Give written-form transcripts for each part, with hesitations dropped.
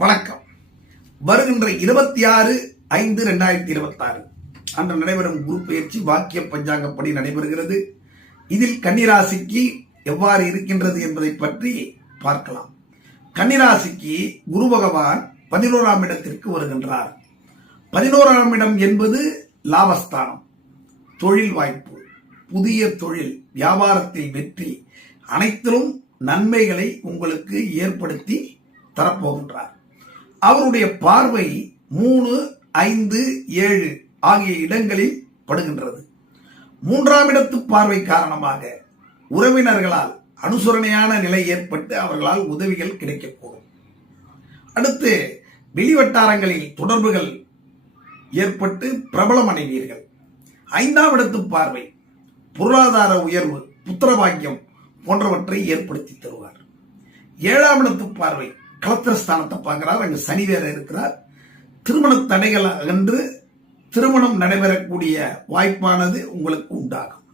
வணக்கம். வருகின்ற 26/5/2026 அன்று நடைபெறும் குரு பயிற்சி வாக்கிய பஞ்சாங்கப்படி நடைபெறுகிறது. இதில் கன்னிராசிக்கு எவ்வாறு இருக்கின்றது என்பதை பற்றி பார்க்கலாம். கன்னிராசிக்கு குரு பகவான் 11ஆம் இடத்திற்கு வருகின்றார். 11ஆம் இடம் என்பது லாபஸ்தானம், தொழில் வாய்ப்பு, புதிய தொழில், வியாபாரத்தில் வெற்றி, அனைத்திலும் நன்மைகளை உங்களுக்கு ஏற்படுத்தி தரப்போகின்றார். அவருடைய பார்வை 3, 5, 7 ஆகிய இடங்களில் படுகின்றது. 3ஆம் இடத்து பார்வை காரணமாக உறவினர்களால் அனுசரணையான நிலை ஏற்பட்டு அவர்களால் உதவிகள் கிடைக்கக்கூடும். அடுத்து வெளிவட்டாரங்களில் தொடர்புகள் ஏற்பட்டு பிரபலம் அடைவீர்கள். 5ஆம் இடத்து பார்வை பொருளாதார உயர்வு, புத்திரபாக்கியம் போன்றவற்றை ஏற்படுத்தி தருவார். 7ஆம் இடத்து பார்வை கலத்திரஸ்தானத்தை பார்க்கிறார். அங்கு சனி வேற இருக்கிறார். திருமண தடைகள் அகன்று திருமணம் நடைபெறக்கூடிய வாய்ப்பானது உங்களுக்கு உண்டாகும்.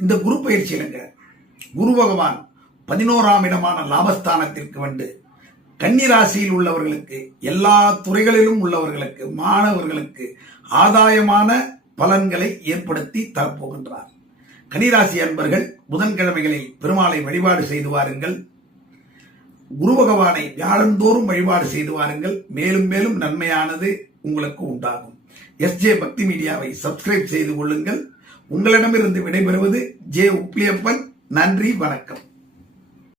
இந்த குரு பயிற்சியிலங்க குரு பகவான் 11ஆம் இடமான லாபஸ்தானத்திற்கு வந்து கன்னிராசியில் உள்ளவர்களுக்கு, எல்லா துறைகளிலும் உள்ளவர்களுக்கு, மாணவர்களுக்கு ஆதாயமான பலன்களை ஏற்படுத்தி தரப்போகின்றார். கன்னிராசி அன்பர்கள் புதன்கிழமைகளில் பெருமாளை வழிபாடு செய்து வாருங்கள். குரு பகவானை வியாழந்தோறும் வழிபாடு செய்து வாருங்கள். மேலும் மேலும் நன்மையானது உங்களுக்கு உண்டாகும். SJ பக்தி மீடியாவை சப்ஸ்கிரைப் செய்து கொள்ளுங்கள். உங்களிடமிருந்து விடைபெறுவது J. உப்பிலியப்பன். நன்றி, வணக்கம்.